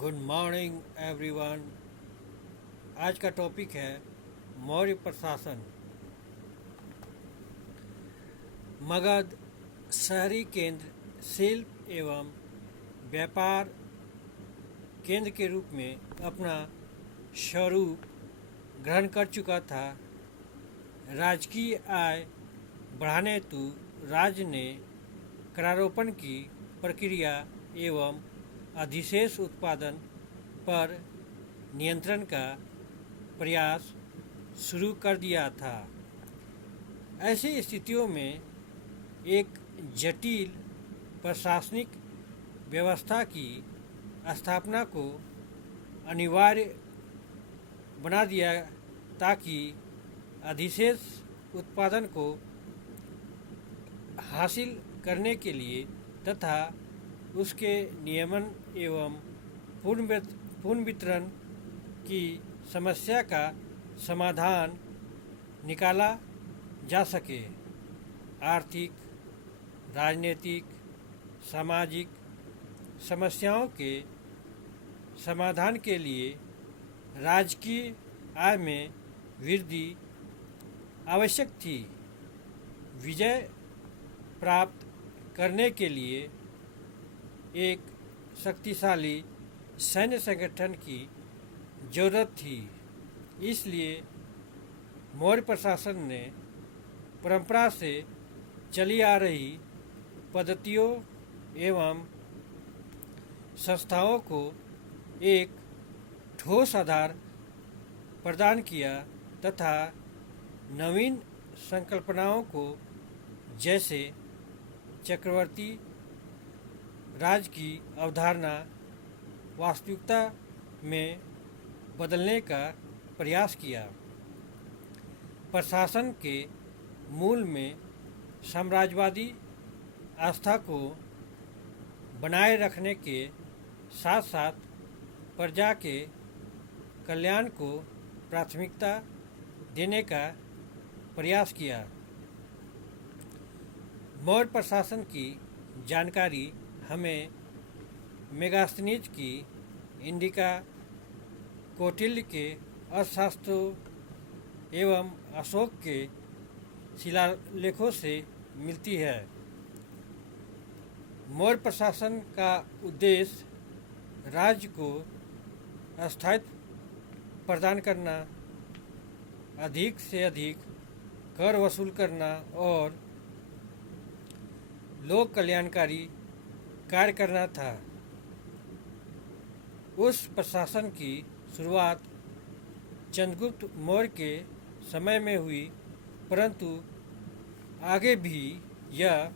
Good morning everyone. आज का topic है मौर्य प्रशासन। मगध शहरी केंद्र, शिल्प एवं व्यापार केंद्र के रूप में अपना स्वरूप ग्रहण कर चुका था। राजकीय आय बढ़ाने हेतु राज्य ने करारोपण की प्रक्रिया एवं अधिशेष उत्पादन पर नियंत्रण का प्रयास शुरू कर दिया था। ऐसी स्थितियों में एक जटिल प्रशासनिक व्यवस्था की स्थापना को अनिवार्य बना दिया ताकि अधिशेष उत्पादन को हासिल करने के लिए तथा उसके नियमन एवं पूर्ण वितरण की समस्या का समाधान निकाला जा सके। आर्थिक, राजनीतिक, सामाजिक समस्याओं के समाधान के लिए राजकीय आय में वृद्धि आवश्यक थी। विजय प्राप्त करने के लिए एक शक्तिशाली सैन्य संगठन की जरूरत थी। इसलिए मौर्य प्रशासन ने परंपरा से चली आ रही पद्धतियों एवं संस्थाओं को एक ठोस आधार प्रदान किया तथा नवीन संकल्पनाओं को, जैसे चक्रवर्ती राज की अवधारणा, वास्तविकता में बदलने का प्रयास किया। प्रशासन के मूल में साम्राज्यवादी आस्था को बनाए रखने के साथ साथ प्रजा के कल्याण को प्राथमिकता देने का प्रयास किया। मौर्य प्रशासन की जानकारी हमें मेगास्थनीज की इंडिका, कौटिल्य के अर्थशास्त्रों एवं अशोक के शिलालेखों से मिलती है। मौर्य प्रशासन का उद्देश्य राज्य को स्थायित्व प्रदान करना, अधिक से अधिक कर वसूल करना और लोक कल्याणकारी कार्य करना था। उस प्रशासन की शुरुआत चंद्रगुप्त मौर्य के समय में हुई, परंतु आगे भी यह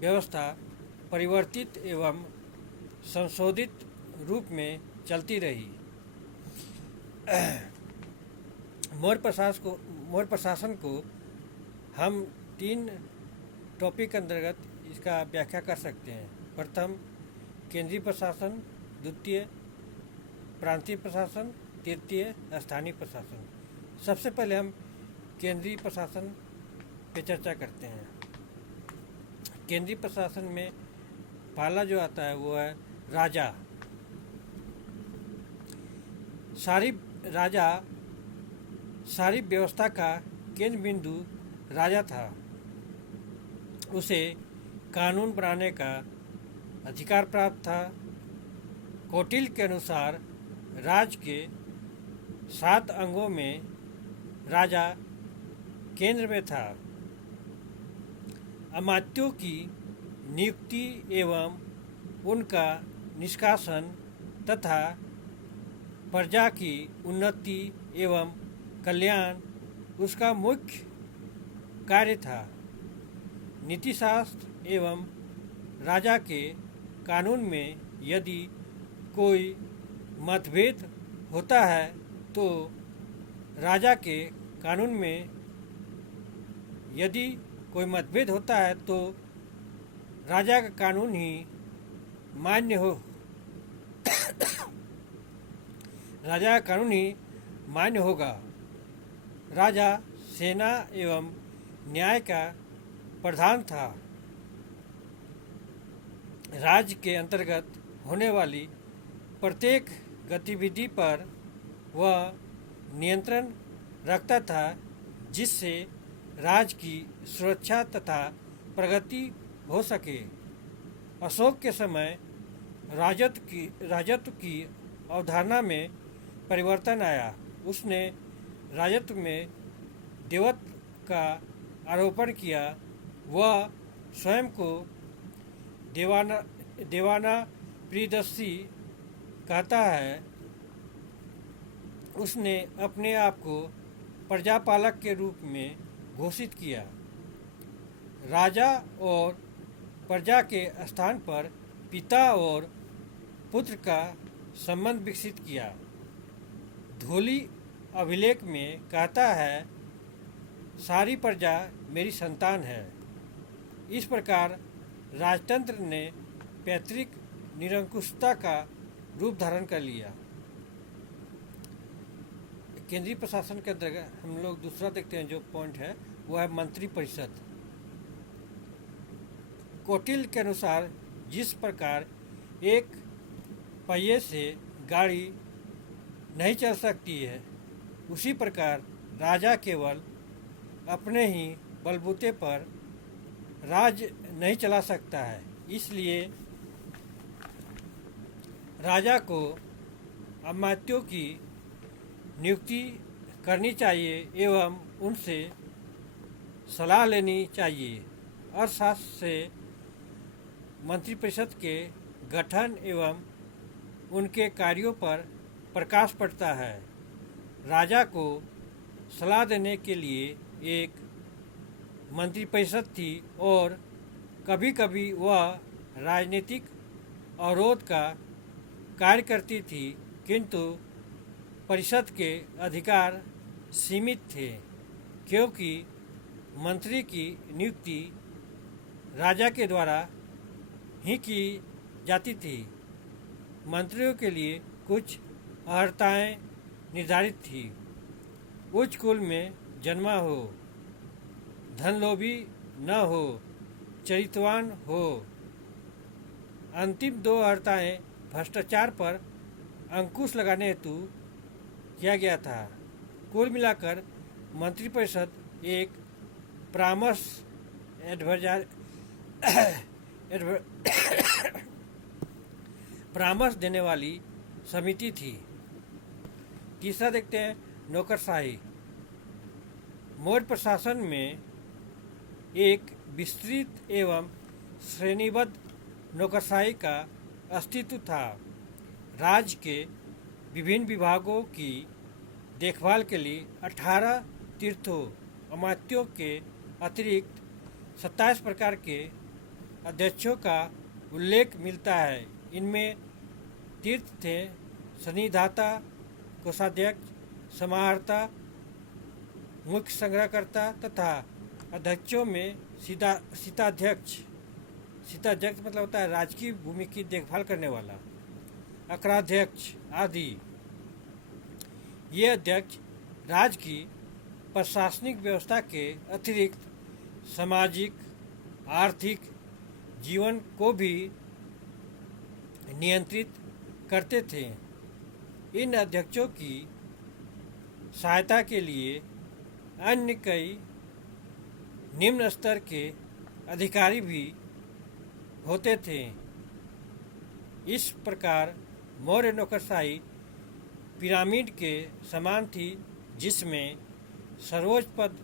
व्यवस्था परिवर्तित एवं संशोधित रूप में चलती रही। मौर्य प्रशासन को हम 3 टॉपिक अंतर्गत इसका व्याख्या कर सकते हैं। प्रथम केंद्रीय प्रशासन, द्वितीय प्रांतीय प्रशासन, तृतीय स्थानीय प्रशासन। सबसे पहले हम केंद्रीय प्रशासन पे चर्चा करते हैं। केंद्रीय प्रशासन में पहला जो आता है वो है राजा। सारी व्यवस्था का केंद्र बिंदु राजा था। उसे कानून बनाने का अधिकार प्राप्त था। कौटिल्य के अनुसार राज्य के 7 अंगों में राजा केंद्र में था। अमात्यों की नियुक्ति एवं उनका निष्कासन तथा प्रजा की उन्नति एवं कल्याण उसका मुख्य कार्य था। नीतिशास्त्र एवं राजा के कानून में यदि कोई मतभेद होता है तो राजा के कानून में यदि कोई मतभेद होता है तो राजा का कानून ही मान्य हो राजा का कानून ही मान्य होगा। राजा सेना एवं न्याय का प्रधान था। राज्य के अंतर्गत होने वाली प्रत्येक गतिविधि पर वह नियंत्रण रखता था, जिससे राज्य की सुरक्षा तथा प्रगति हो सके। अशोक के समय राजत्व की अवधारणा में परिवर्तन आया। उसने राजत्व में देवत्व का आरोपण किया। वह स्वयं को देवाना प्रियदर्शी कहता है। उसने अपने आप को प्रजापालक के रूप में घोषित किया। राजा और प्रजा के स्थान पर पिता और पुत्र का संबंध विकसित किया। धोली अभिलेख में कहता है, सारी प्रजा मेरी संतान है। इस प्रकार राजतंत्र ने पैतृक निरंकुशता का रूप धारण कर लिया। केंद्रीय प्रशासन के अंतर्गत हम लोग दूसरा देखते हैं, जो पॉइंट है वो है मंत्री परिषद। कौटिल्य के अनुसार जिस प्रकार एक पहिए से गाड़ी नहीं चल सकती है, उसी प्रकार राजा केवल अपने ही बलबूते पर राज्य नहीं चला सकता है। इसलिए राजा को अमात्यों की नियुक्ति करनी चाहिए एवं उनसे सलाह लेनी चाहिए। अर्थशास्त्र से मंत्रिपरिषद के गठन एवं उनके कार्यों पर प्रकाश पड़ता है। राजा को सलाह देने के लिए एक मंत्रिपरिषद थी और कभी कभी वह राजनीतिक अवरोध का कार्य करती थी, किंतु परिषद के अधिकार सीमित थे, क्योंकि मंत्री की नियुक्ति राजा के द्वारा ही की जाती थी। मंत्रियों के लिए कुछ अर्हताएं निर्धारित थी। उच्च कुल में जन्मा हो, धनलोभी न हो, चरित्रवान हो। अंतिम दो अर्हताएं भ्रष्टाचार पर अंकुश लगाने हेतु किया गया था। कुल मिलाकर मंत्रिपरिषद एक परामर्श परामर्श देने वाली समिति थी। तीसरा देखते हैं, नौकरशाही। मौर्य प्रशासन में एक विस्तृत एवं श्रेणीबद्ध नौकरशाही का अस्तित्व था। राज्य के विभिन्न विभागों की देखभाल के लिए 18 तीर्थों अमात्यों के अतिरिक्त 27 प्रकार के अध्यक्षों का उल्लेख मिलता है। इनमें तीर्थ थे सन्निधाता, कोषाध्यक्ष, समाहर्ता, मुख्य संग्रहकर्ता तथा अध्यक्षों में सीताध्यक्ष मतलब होता है राजकीय भूमि की देखभाल करने वाला, अकराध्यक्ष आदि। ये अध्यक्ष राज्य की प्रशासनिक व्यवस्था के अतिरिक्त सामाजिक आर्थिक जीवन को भी नियंत्रित करते थे। इन अध्यक्षों की सहायता के लिए अन्य कई निम्न स्तर के अधिकारी भी होते थे। इस प्रकार मौर्य नौकरशाही पिरामिड के समान थी, जिसमें सर्वोच्च पद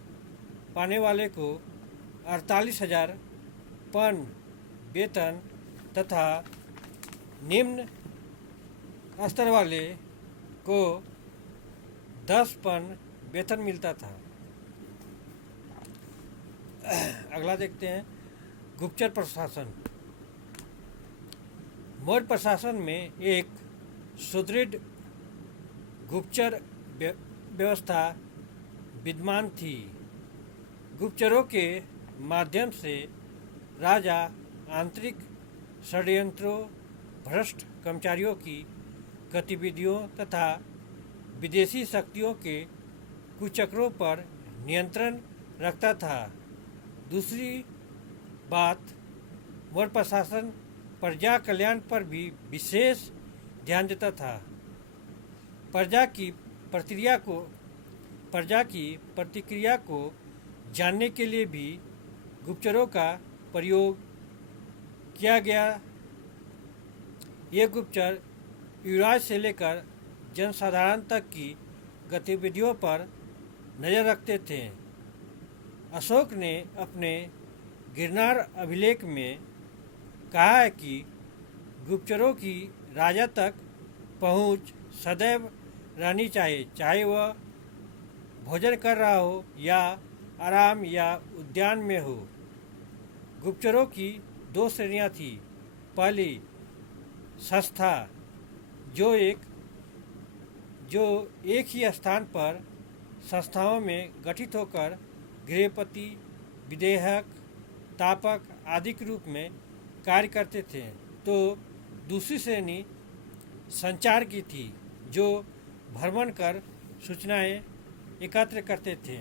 पाने वाले को 48,000 पन वेतन तथा निम्न स्तर वाले को 10 पन वेतन मिलता था। अगला देखते हैं, गुप्तचर प्रशासन। मौर्य प्रशासन में एक सुदृढ़ गुप्तचर व्यवस्था विद्यमान थी। गुप्तचरों के माध्यम से राजा आंतरिक षड्यंत्रों, भ्रष्ट कर्मचारियों की गतिविधियों तथा विदेशी शक्तियों के कुचक्रों पर नियंत्रण रखता था। दूसरी बात, मौर्य प्रशासन प्रजा कल्याण पर भी विशेष ध्यान देता था। प्रजा की प्रतिक्रिया को जानने के लिए भी गुप्तचरों का प्रयोग किया गया। ये गुप्तचर युवराज से लेकर जनसाधारण तक की गतिविधियों पर नज़र रखते थे। अशोक ने अपने गिरनार अभिलेख में कहा है कि गुप्तचरों की राजा तक पहुंच सदैव रहनी चाहिए, चाहे वह भोजन कर रहा हो या आराम या उद्यान में हो। गुप्तचरों की दो श्रेणियां थीं। पहली संस्था, जो एक ही स्थान पर संस्थाओं में गठित होकर गृहपति, विदेहक, तापक आदि के रूप में कार्य करते थे। तो दूसरी श्रेणी संचार की थी, जो भ्रमण कर सूचनाएं एकत्र करते थे।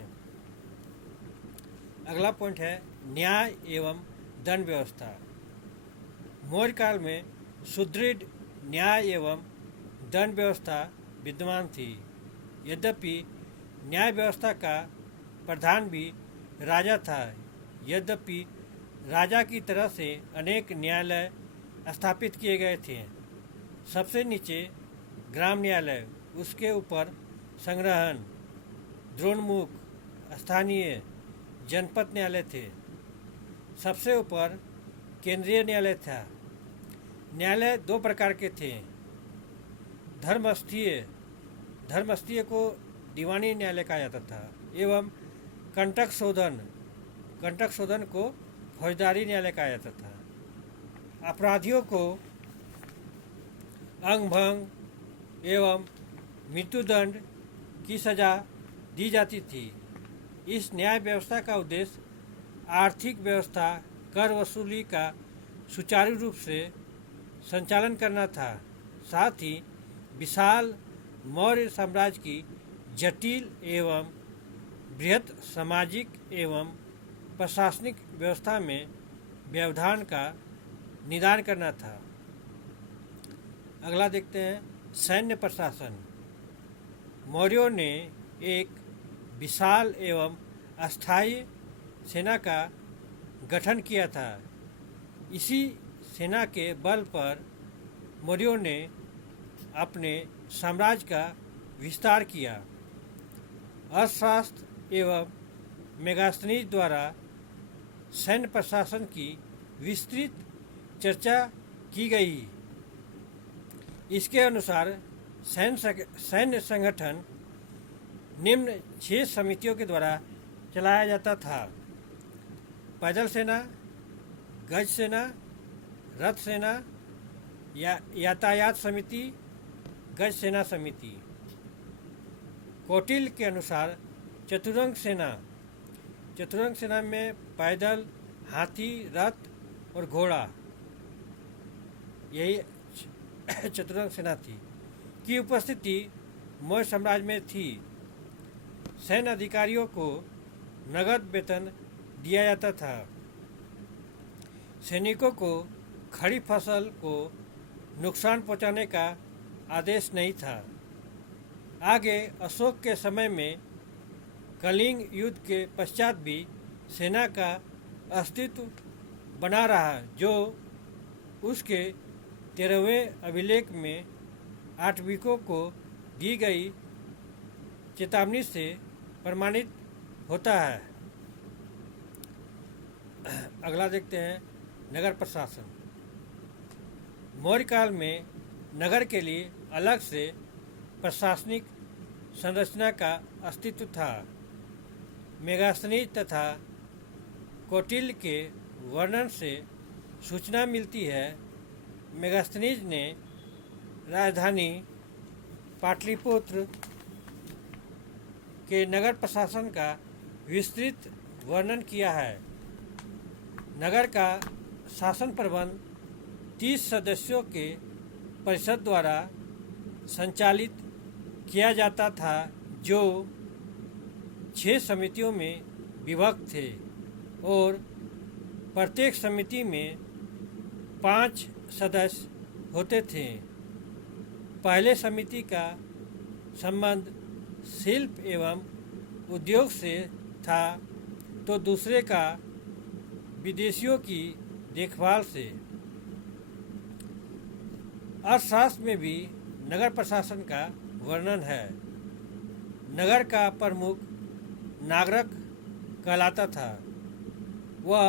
अगला पॉइंट है न्याय एवं दंड व्यवस्था। मौर्य काल में सुदृढ़ न्याय एवं दंड व्यवस्था विद्यमान थी। यद्यपि न्याय व्यवस्था का प्रधान भी राजा था। यद्यपि राजा की तरफ से अनेक न्यायालय स्थापित किए गए थे। सबसे नीचे ग्राम न्यायालय, उसके ऊपर संग्रहण, द्रोणमुख, स्थानीय, जनपद न्यायालय थे। सबसे ऊपर केंद्रीय न्यायालय था। न्यायालय दो प्रकार के थे। धर्मस्थीय को दीवानी न्यायालय कहा जाता था, एवं कंटक शोधन को फौजदारी न्यायालय कहा जाता था। अपराधियों को अंगभंग एवं मृत्युदंड की सजा दी जाती थी। इस न्याय व्यवस्था का उद्देश्य आर्थिक व्यवस्था, कर वसूली का सुचारू रूप से संचालन करना था। साथ ही विशाल मौर्य साम्राज्य की जटिल एवं बृहत सामाजिक एवं प्रशासनिक व्यवस्था में व्यवधान का निदान करना था। अगला देखते हैं सैन्य प्रशासन। मौर्यों ने एक विशाल एवं अस्थायी सेना का गठन किया था। इसी सेना के बल पर मौर्यों ने अपने साम्राज्य का विस्तार किया। अर्थशास्त्र एवं मेगास्थनीज द्वारा सैन्य प्रशासन की विस्तृत चर्चा की गई। इसके अनुसार सैन्य संगठन निम्न 6 समितियों के द्वारा चलाया जाता था। पैदल सेना, गज सेना, रथ सेना, यातायात समिति, गज सेना समिति। कौटिल्य के अनुसार चतुरंग सेना में पैदल, हाथी, रथ और घोड़ा, यही चतुरंग सेना थी, की उपस्थिति मौर्य साम्राज्य में थी। सैन्य अधिकारियों को नगद वेतन दिया जाता था। सैनिकों को खड़ी फसल को नुकसान पहुंचाने का आदेश नहीं था। आगे अशोक के समय में कलिंग युद्ध के पश्चात भी सेना का अस्तित्व बना रहा, जो उसके 13वें अभिलेख में आटविकों को दी गई चेतावनी से प्रमाणित होता है। अगला देखते हैं नगर प्रशासन। मौर्य काल में नगर के लिए अलग से प्रशासनिक संरचना का अस्तित्व था। मेगास्थनीज तथा कौटिल्य के वर्णन से सूचना मिलती है। मेगास्थनीज ने राजधानी पाटलिपुत्र के नगर प्रशासन का विस्तृत वर्णन किया है। नगर का शासन प्रबंध 30 सदस्यों के परिषद द्वारा संचालित किया जाता था, जो 6 समितियों में विभक्त थे और प्रत्येक समिति में 5 सदस्य होते थे। पहले समिति का संबंध शिल्प एवं उद्योग से था तो दूसरे का विदेशियों की देखभाल से। अर्थशास्त्र में भी नगर प्रशासन का वर्णन है। नगर का प्रमुख नागरिक कहलाता था। वह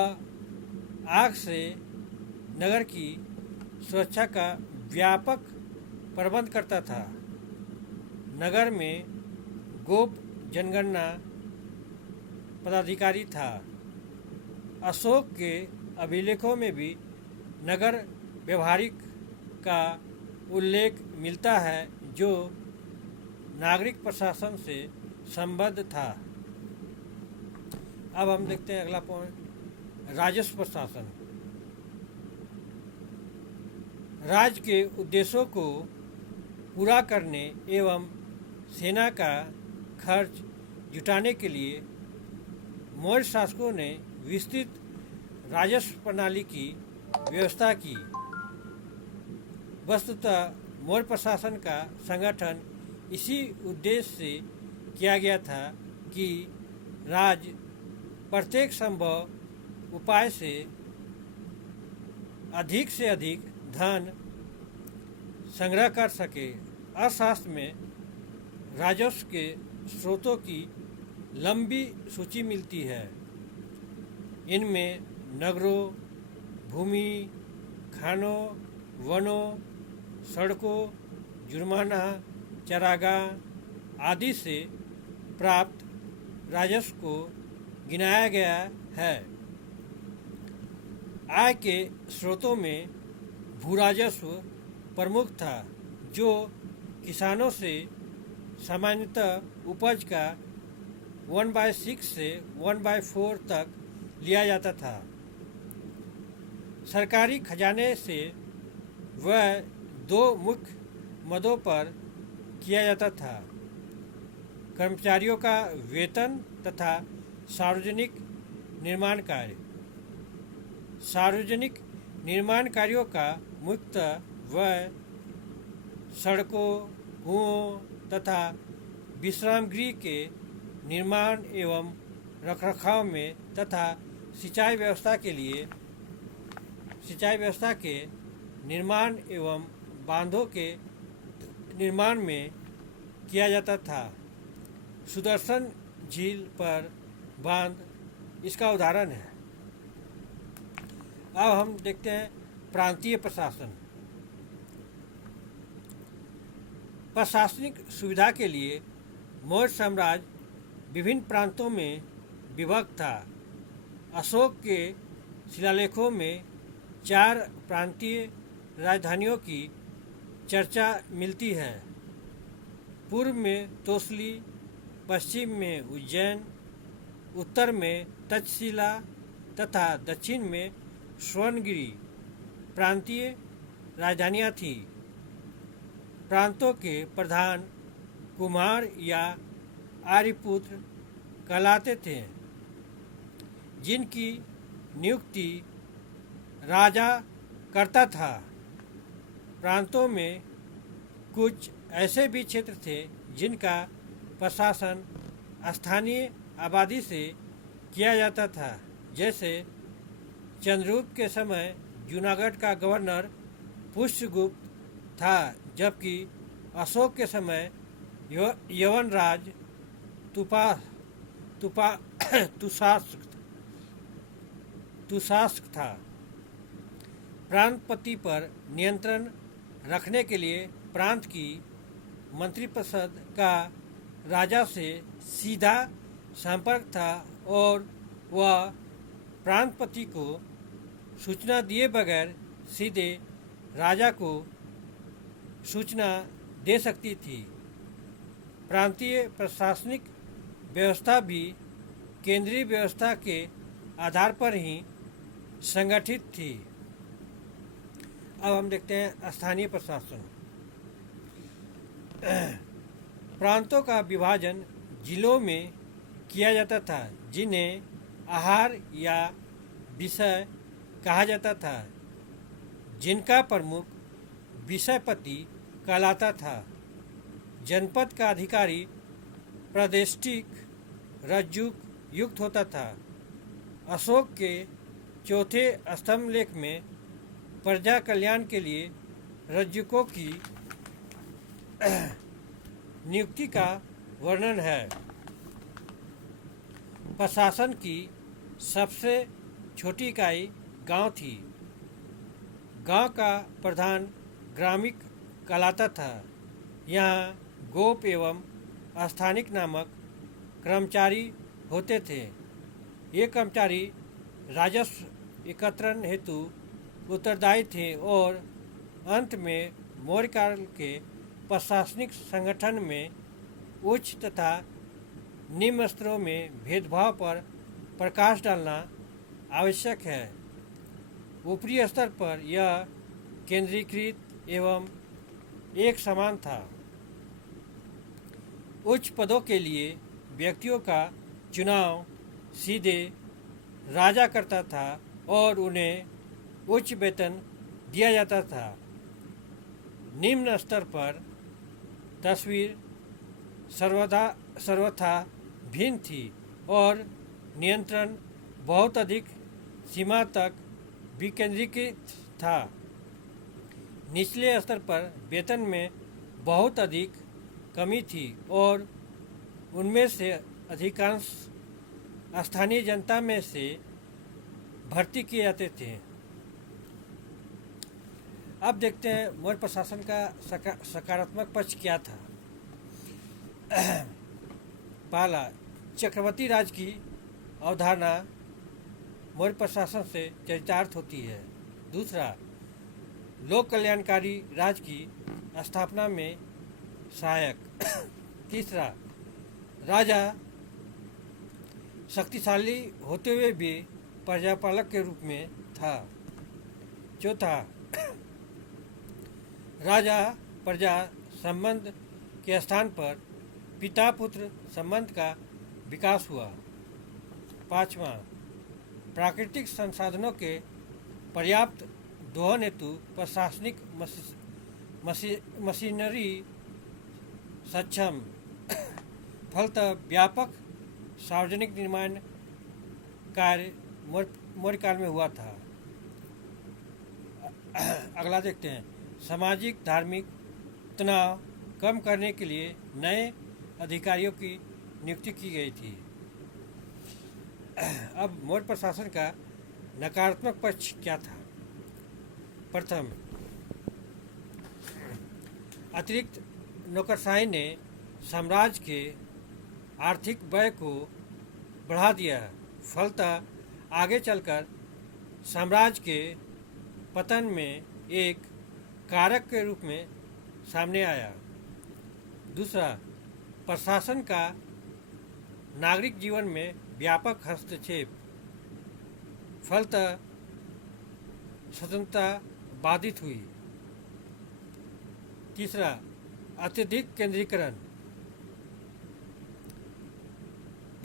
आग से नगर की सुरक्षा का व्यापक प्रबंध करता था। नगर में गोप जनगणना पदाधिकारी था। अशोक के अभिलेखों में भी नगर व्यवहारिक का उल्लेख मिलता है जो नागरिक प्रशासन से संबद्ध था। अब हम देखते हैं अगला पॉइंट, राजस्व प्रशासन। राज्य के उद्देश्यों को पूरा करने एवं सेना का खर्च जुटाने के लिए मौर्य शासकों ने विस्तृत राजस्व प्रणाली की व्यवस्था की। वस्तुतः मौर्य प्रशासन का संगठन इसी उद्देश्य से किया गया था कि राज्य प्रत्येक संभव उपाय से अधिक धन संग्रह कर सके। अर्थशास्त्र में राजस्व के स्रोतों की लंबी सूची मिलती है। इनमें नगरों, भूमि, खानों, वनों, सड़कों, जुर्माना, चारागाह आदि से प्राप्त राजस्व को गिनाया गया है। आय के स्रोतों में भू राजस्व प्रमुख था, जो किसानों से सामान्यतः उपज का 1/6 से 1/4 तक लिया जाता था। सरकारी खजाने से वह दो मुख्य मदों पर किया जाता था, कर्मचारियों का वेतन तथा सार्वजनिक निर्माण कार्य। सार्वजनिक निर्माण कार्यों का मुख्यतः वह सड़कों, कुओं तथा विश्राम गृह के निर्माण एवं रखरखाव में तथा सिंचाई व्यवस्था के निर्माण एवं बांधों के निर्माण में किया जाता था। सुदर्शन झील पर बांध इसका उदाहरण है। अब हम देखते हैं प्रांतीय प्रशासन। प्रशासनिक सुविधा के लिए मौर्य साम्राज्य विभिन्न प्रांतों में विभक्त था। अशोक के शिलालेखों में 4 प्रांतीय राजधानियों की चर्चा मिलती है। पूर्व में तोसली, पश्चिम में उज्जैन, उत्तर में तक्षशिला तथा दक्षिण में स्वर्णगिरी प्रांतीय राजधानियाँ थीं। प्रांतों के प्रधान कुमार या आर्यपुत्र कहलाते थे, जिनकी नियुक्ति राजा करता था। प्रांतों में कुछ ऐसे भी क्षेत्र थे जिनका प्रशासन स्थानीय आबादी से किया जाता था। जैसे चंद्रगुप्त के समय जूनागढ़ का गवर्नर पुष्यगुप्त था, जबकि अशोक के समय यवनराज तुषास्क था। प्रांतपति पर नियंत्रण रखने के लिए प्रांत की मंत्रिपरिषद का राजा से सीधा संपर्क था और वह प्रांतपति को सूचना दिए बगैर सीधे राजा को सूचना दे सकती थी। प्रांतीय प्रशासनिक व्यवस्था भी केंद्रीय व्यवस्था के आधार पर ही संगठित थी। अब हम देखते हैं स्थानीय प्रशासन। प्रांतों का विभाजन जिलों में किया जाता था, जिन्हें आहार या विषय कहा जाता था। जिनका प्रमुख विषयपति कहलाता था। जनपद का अधिकारी प्रादेशिक रज्जु युक्त होता था। अशोक के चौथे स्तंभ लेख में प्रजा कल्याण के लिए रज्जुकों की नियुक्ति का वर्णन है। प्रशासन की सबसे छोटी इकाई गांव थी। गांव का प्रधान ग्रामिक कहलाता था। यहाँ गोप एवं स्थानिक नामक कर्मचारी होते थे। ये कर्मचारी राजस्व एकत्रण हेतु उत्तरदायी थे और अंत में मौर्य काल के प्रशासनिक संगठन में उच्च तथा निम्न स्तरों में भेदभाव पर प्रकाश डालना आवश्यक है। ऊपरी स्तर पर यह केंद्रीकृत एवं एक समान था। उच्च पदों के लिए व्यक्तियों का चुनाव सीधे राजा करता था और उन्हें उच्च वेतन दिया जाता था। निम्न स्तर पर तस्वीर सर्वथा भिन्न थी और नियंत्रण बहुत अधिक सीमा तक विकेंद्रीकृत था। निचले स्तर पर वेतन में बहुत अधिक कमी थी और उनमें से अधिकांश स्थानीय जनता में से भर्ती किए जाते थे। अब देखते हैं मौर्य प्रशासन का सकारात्मक पक्ष क्या था। पहला, चक्रवर्ती राज की अवधारणा मौर्य प्रशासन से चरितार्थ होती है। दूसरा, लोक कल्याणकारी राज की स्थापना में सहायक। तीसरा, राजा शक्तिशाली होते हुए भी प्रजापालक के रूप में था। चौथा, राजा प्रजा संबंध के स्थान पर पिता पुत्र संबंध का विकास हुआ। पांचवा, प्राकृतिक संसाधनों के पर्याप्त दोहन हेतु प्रशासनिक मशीनरी सक्षम, फलतः व्यापक सार्वजनिक निर्माण कार्य मौर्य काल में हुआ था। अगला देखते हैं, सामाजिक धार्मिक तनाव कम करने के लिए नए अधिकारियों की नियुक्ति की गई थी। अब मौर्य प्रशासन का नकारात्मक पक्ष क्या था। प्रथम, अतिरिक्त नौकरशाही ने साम्राज्य के आर्थिक व्यय को बढ़ा दिया। फलतः आगे चलकर साम्राज्य के पतन में एक कारक के रूप में सामने आया। दूसरा, प्रशासन का नागरिक जीवन में व्यापक हस्तक्षेप, फलतः स्वतंत्रता बाधित हुई। तीसरा, अत्यधिक केंद्रीकरण।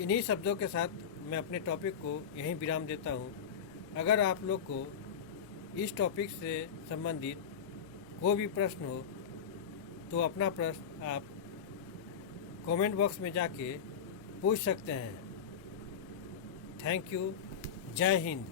इन्हीं शब्दों के साथ मैं अपने टॉपिक को यहीं विराम देता हूँ। अगर आप लोग को इस टॉपिक से संबंधित कोई भी प्रश्न हो तो अपना प्रश्न आप कमेंट बॉक्स में जाके पूछ सकते हैं। Thank you. जय हिंद।